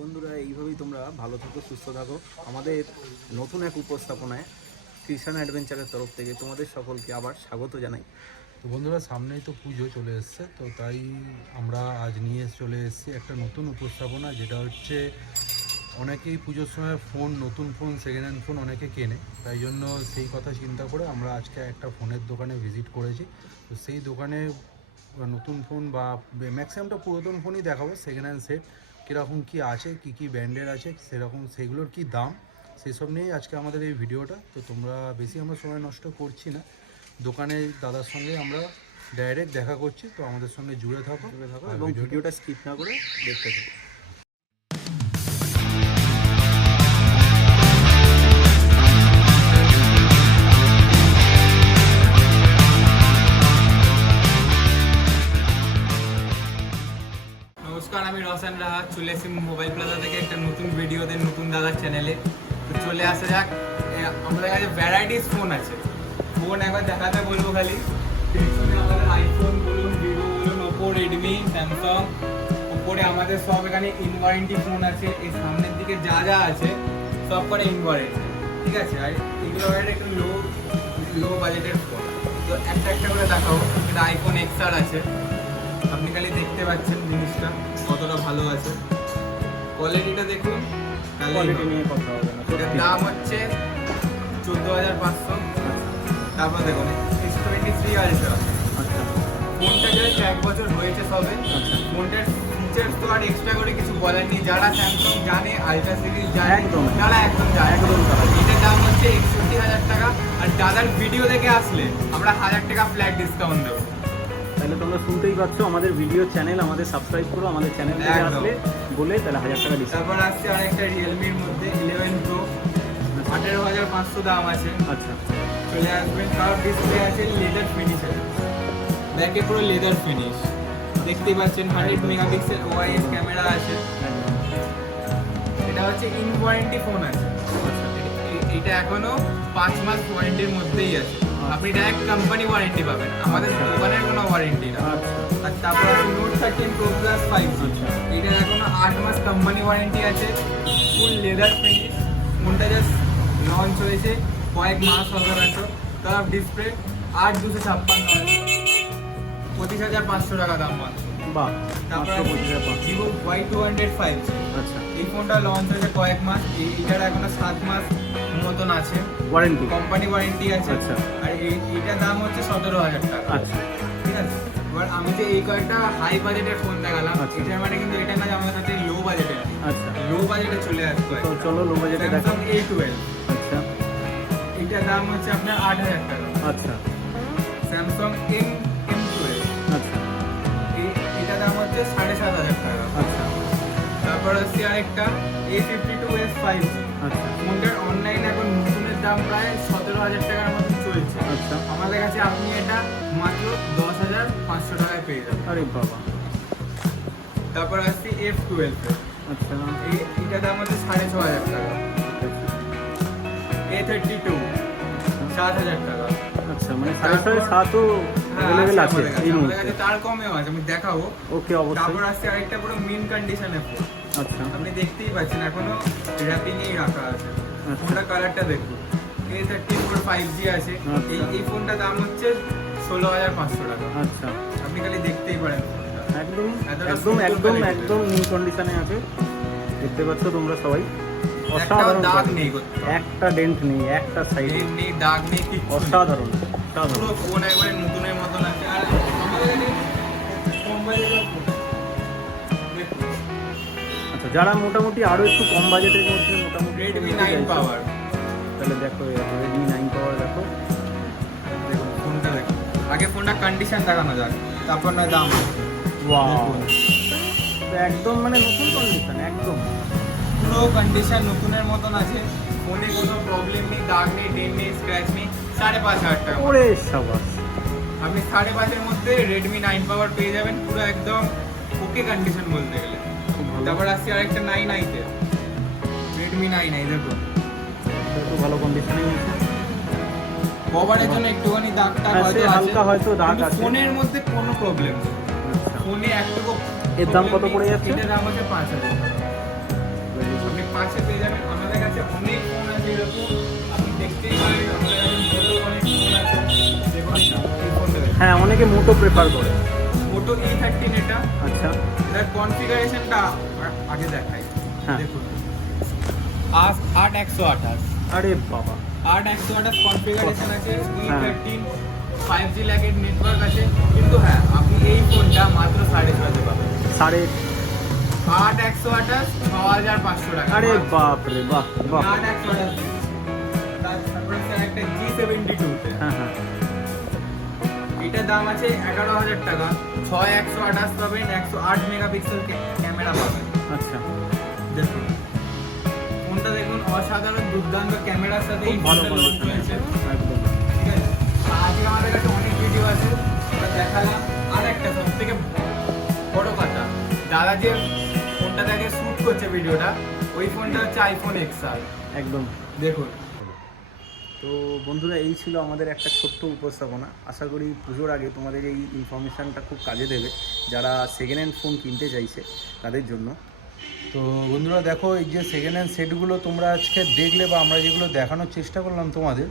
বন্ধুরা, এইভাবেই তোমরা ভালো থাকো, সুস্থ থাকো। আমাদের নতুন এক উপস্থাপনায় কৃষাণ অ্যাডভেঞ্চারের তরফ থেকে তোমাদের সকলকে আবার স্বাগত জানাই। তো বন্ধুরা, সামনেই তো পুজো চলে এসছে, তো তাই আমরা আজ নিয়ে চলে এসেছি একটা নতুন উপস্থাপনা, যেটা হচ্ছে অনেকেই পুজোর সময় নতুন ফোন, সেকেন্ড হ্যান্ড ফোন অনেকে কেনে, তাই জন্য সেই কথা চিন্তা করে আমরা আজকে একটা ফোনের দোকানে ভিজিট করেছি। তো সেই দোকানে নতুন ফোন বা ম্যাক্সিমামটা পুরাতন ফোনই দেখাবো, সেকেন্ড হ্যান্ড সেট কীরকম কী আছে, কী ব্র্যান্ডের আছে, সেগুলোর কী দাম, সেসব নিয়েই আজকে আমাদের এই ভিডিওটা। তো তোমরা বেশি আমরা সময় নষ্ট করছি না, দোকানে দাদার সঙ্গে আমরা ডাইরেক্ট দেখা করছি। তো আমাদের সঙ্গে জুড়ে থাকো এবং ভিডিওটা স্কিপ না করে দেখতে থাকো। নমস্কার, আমি রসায়ন রাহা চলে এসেছি মোবাইল প্লাজা থেকে একটা নতুন ভিডিওতে, নতুন দাদার চ্যানেলে। তো চলে আসা যাক, আমাদের কাছে ভ্যারাইটিস ফোন আছে। ফোন একবার দেখাতে বলবো খালি, পেছনে আমাদের আইফোন বলুন, ভিভো বলুন, ওপো, রেডমি, স্যামসাং। ওপরে আমাদের সব এখানে ইন ওয়ারেন্টি ফোন আছে। এই সামনের দিকে যা যা আছে সব করে ইন ওয়ারেন্টি, ঠিক আছে। আর এগুলো একটু লো বাজেটের ফোন। তো একটা একটা করে দেখাবো। এটা আইফোন XR আছে, আপনি খালি দেখতে পাচ্ছেন জিনিসটা কতটা ভালো আছে। কোয়ালিটিটা দেখুন, কোয়ালিটি নিয়ে কথা হবে না। এটার দাম হচ্ছে 14,500। তারপর দেখুন S23 আলট্রা, আচ্ছা, ফোনটা জাস্ট 1 বছর হয়েছে সবে। ফোনটার ফিচার্স তো আর এক্সট্রা করে কিছু বলার নেই। যারা স্যামসাং জানে, আলট্রা সিরিজ জানে, একদম তারা একদম জানে। এটার দাম হচ্ছে 61,000 টাকা। আর দাদার ভিডিও দেখে আসলে আমরা 1,000 টাকা ফ্ল্যাট ডিসকাউন্ট দেবো। তাহলে তোমরা শুনতেই পাচ্ছ, আমাদের ভিডিও চ্যানেল, আমাদের সাবস্ক্রাইব করো, আমাদের চ্যানেল থেকে একদম। আসলে বলে তাহলে 1000 টাকা ডিসকাউন্ট। তারপর আসছে আরেকটা রিয়েলমির মধ্যে 11 প্রো, 18,500 দাম আছে। আচ্ছা, চলে আসবেন। কার্ভ ডিসপ্লে আছে, লেদার ফিনিশ আছে, ব্যাকে পুরো লেদার ফিনিশ দেখতেই পাচ্ছেন। 100 মেগাপিক্সেল OIS ক্যামেরা আছে। এটা হচ্ছে ইন ওয়ারেন্টি ফোন আছে। এটা এখনো 5 মাস ওয়ারেন্টির মধ্যেই আছে। আপনি ডাইরেক্ট কোম্পানি ওয়ারেন্টি পাবেন, আমাদের দোকানের কোনো ওয়ারেন্টি না। আচ্ছা, আর তারপর আছে নোট 13 প্রো প্লাস 5G। এটা এখনো 8 মাস কোম্পানি ওয়ারেন্টি আছে, ফুল লেদার ফিনিশ। ফোনটা জাস্ট লঞ্চ হয়েছে কয়েক মাস হবে হয়তো। কার্ভ ডিসপ্লে, 8256 আছে, 25,500 টাকা দাম মাত্র। বাহ, তারপর মাত্র 25,500। Vivo Y200 5G। আচ্ছা, এই ফোনটা লঞ্চ হয়েছে কয়েক মাস, এটার এখনো 7 মাস মতন আছে ওয়ারেন্টি। কোম্পানি ওয়ারেন্টি আছে। আচ্ছা। আর এইটার দাম হচ্ছে 17,000 টাকা। আচ্ছা, ঠিক আছে। এবার আমি যে এই কয়েকটা হাই বাজেটের ফোন দেখালাম, আচ্ছা। এটার মানে কিন্তু এটা না যে আমাদের কাছে লো বাজেটের। আচ্ছা, লো বাজেটে চলে আসবে। তো চলো লো বাজেটে দেখো। স্যামসাং A12, আচ্ছা, এটার দাম হচ্ছে আপনার 8,000 টাকা। আচ্ছা, স্যামসাং M12, আচ্ছা, এটার দাম হচ্ছে 7,500 টাকা। আচ্ছা, তারপর হচ্ছে আরেকটা A52s 5G। আচ্ছা, ফোনটার অনলাইনে এখন নতুনের দাম প্রায় 17,000 টাকার মতো চলছে। আচ্ছা। আমাদের কাছে আপনি এটা মাত্র 10,500 টাকায় পেয়ে যাবেন। আরে বাবা। তারপর আসছে F12, আচ্ছা, এটার দাম হচ্ছে 6,500 টাকা। A32, 7,000 টাকা। আচ্ছা, মানে 7,500 হ্যাঁ, অ্যাভেলেবেল আছে আমাদের কাছে। এই আমাদের মুহূর্তে। কাছে তার কমেও আছে, আমি দেখাবো। ওকে, অবশ্যই। তারপর আসছে আরেকটা পুরো মিন কন্ডিশনে ফোন। আচ্ছা, আপনি দেখতেই পাচ্ছেন এখনো র্যাপিংয়েই রাখা আছে। আচ্ছা। ফোনটার কালারটা দেখুন। A34 5G আছে। আচ্ছা। এই ফোনটার দাম হচ্ছে 16,500 টাকা। আচ্ছা, আপনি খালি দেখতেই পারেন ফোনটা। একদম এতটা একদম সুন্দর একদম quality। একদম নিউ কন্ডিশনে আছে, দেখতে পাচ্ছ তোমরা সবাই। একটাও অসাধারণ দাগ quality। নেই কোথাও। একটা ডেন্ট নেই, একটা সাইড। এই নেই, দাগ নেই, কিচ্ছু নেই। অসাধারণ, পুরো অসাধারণ। ফোন একবারে নতুনের মতন আছে। আর আমাদের কাছে কম বাজেটের ফোন। দেখুন, আচ্ছা, যারা মোটামুটি আরো একটু কম বাজেটের মধ্যে মোটামুটি Redmi নিতে 9 চাইছো, পাওয়ার। তাহলে দেখো Redmi 9 পাওয়ার দেখো। দেখুন ফোনটা দেখুন। আগে ফোনটা কন্ডিশন দেখানো যাক, তারপর নয় দাম। ওয়াও, দেখুন, তো একদম মানে নতুন কন্ডিশন, একদম। পুরো কন্ডিশন নতুনের মতন আছে। ফোনে কোনো প্রবলেম নেই, দাগ নেই, ডেন্ট নেই, স্ক্র্যাচ নেই। 5,500 টাকা। ওরে সাবাস। আপনি 5,500 মধ্যে Redmi 9 পাওয়ার পেয়ে যাবেন, পুরো একদম ওকে কন্ডিশন বলতে গেলে। খুব ভালো। তারপর আসছে আরেকটা 9i তে, Redmi 9i দেখুন। একটু ভালো কন্ডিশনেই আছে। কভারের জন্য একটুখানি দাগ টাগ হ্যাঁ, হয়তো সে আছে, হালকা হয়তো দাগ কিন্তু আছে। ফোনের মধ্যে কোনো প্রবলেম নেই। আচ্ছা, ফোনে একটুকু এর দাম problem কত নেই। পড়ে যাচ্ছে? এটার দাম হচ্ছে 5,000 টাকা। কাছে পেয়ে যাবেন। আমাদের কাছে অনেক ফোন আছে এরকম, আপনি দেখতেই পারেন আমাদের কাছে মোটো অনেক ফোন আছে। দেখুন এই ফোনটা দেখুন, হ্যাঁ, অনেকে মোটো প্রেফার করে। মোটো E13 এটা। আচ্ছা, এটার কনফিগারেশনটা আগে দেখাই। হ্যাঁ। দেখুন 8128, আরে বাবা, 8128 কনফিগারেশন আছে। হ্যাঁ। E13 5G ল্যাগের নেটওয়ার্ক আছে, কিন্তু হ্যাঁ আপনি এই ফোনটা মাত্র 6,500 পাবেন। 8128 6,500 টাকা। আরে বাপ রে বাহ, বাহ। 8128, তারপরে স্যার একটা G72 তে হ্যাঁ হ্যাঁ, এটার দাম আছে 11,000 টাকা। 6128 পাবেন, 108 মেগাপিক্সেল ক্যামেরা পাবেন। আচ্ছা, দেখুন ফোনটা দেখুন, অসাধারণ দুর্দান্ত ক্যামেরার সাথে এই খুব ভালো ফোনটা লঞ্চ হয়েছে। একদম। ঠিক আছে, আজকে আমাদের কাছে অনেক ভিডিও আছে, আমরা দেখালাম। আর একটা সব থেকে বড় কথা, দাদা যে ফোনটা দেখে শ্যুট করছে ভিডিওটা, ওই ফোনটা হচ্ছে আইফোন XR। একদম। দেখুন তো বন্ধুরা, এই ছিল আমাদের একটা ছোট্ট উপস্থাপনা। আশা করি পুজোর আগে তোমাদের এই ইনফরমেশানটা খুব কাজে দেবে, যারা সেকেন্ড হ্যান্ড ফোন কিনতে চাইছে তাদের জন্য। তো বন্ধুরা দেখো, এই যে সেকেন্ড হ্যান্ড সেটগুলো তোমরা আজকে দেখলে বা আমরা যেগুলো দেখানোর চেষ্টা করলাম তোমাদের,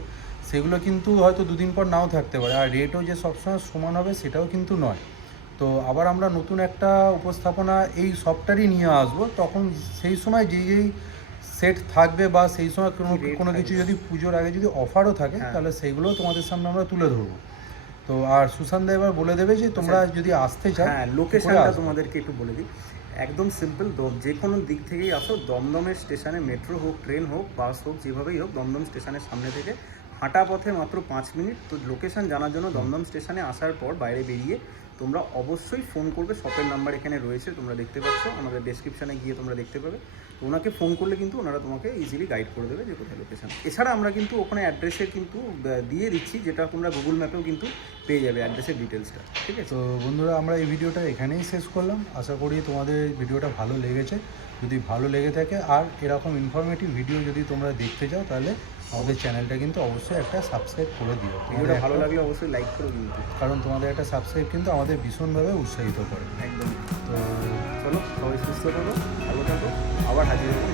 সেগুলো কিন্তু হয়তো দুদিন পর নাও থাকতে পারে, আর রেটও যে সবসময় সমান হবে সেটাও কিন্তু নয়। তো আবার আমরা নতুন একটা উপস্থাপনা এই সফটওয়্যারই নিয়ে আসবো, তখন সেই সময় যেই সেট থাকবে বা সেই সময় কোনো কিছু যদি পুজোর আগে যদি অফারও থাকে, হ্যাঁ। তাহলে সেইগুলো তোমাদের সামনে আমরা তুলে ধরবো। তো আর সুশান্ত দা এবার বলে দেবে যে তোমরা যদি আসতে চাও, হ্যাঁ, কি করে লোকেশনটা আসবে? তোমাদেরকে একটু বলে দিই। একদম সিম্পল, যে কোনো দিক থেকেই আসো, দমদমের স্টেশনে মেট্রো হোক, ট্রেন হোক, বাস হোক, যেভাবেই হোক, দমদম স্টেশনের সামনে থেকে হাঁটা পথে মাত্র 5 মিনিট। তো লোকেশন জানার জন্য দমদম স্টেশনে আসার পর বাইরে বেরিয়ে তোমরা অবশ্যই ফোন করবে। শপের নাম্বার এখানে রয়েছে, তোমরা দেখতে পাচ্ছ, আমাদের ডেসক্রিপশানে গিয়ে তোমরা দেখতে পাবে। তো ওনাকে ফোন করলে কিন্তু ওনারা তোমাকে ইজিলি গাইড করে দেবে যে কোথায় লোকেশন। এছাড়া আমরা কিন্তু ওখানে অ্যাড্রেসের কিন্তু দিয়ে দিচ্ছি, যেটা তোমরা গুগল ম্যাপেও কিন্তু পেয়ে যাবে অ্যাড্রেসের ডিটেলসটা। ঠিক আছে, তো বন্ধুরা, আমরা এই ভিডিওটা এখানেই শেষ করলাম। আশা করি তোমাদের ভিডিওটা ভালো লেগেছে। যদি ভালো লেগে থাকে আর এরকম ইনফরমেটিভ ভিডিও যদি তোমরা দেখতে চাও, তাহলে আমাদের চ্যানেলটা কিন্তু অবশ্যই একটা সাবস্ক্রাইব করে দিও। ভিডিওটা ভালো লাগলে অবশ্যই লাইক করো কিন্তু, কারণ তোমাদের একটা সাবস্ক্রাইব কিন্তু আমাদের ভীষণভাবে উৎসাহিত করে। একদম। তো চলো, সবাই সুস্থ থাকো, ভালো থাকো, আবার হাজির হবো।